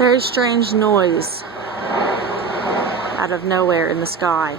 Very strange noise out of nowhere in the sky.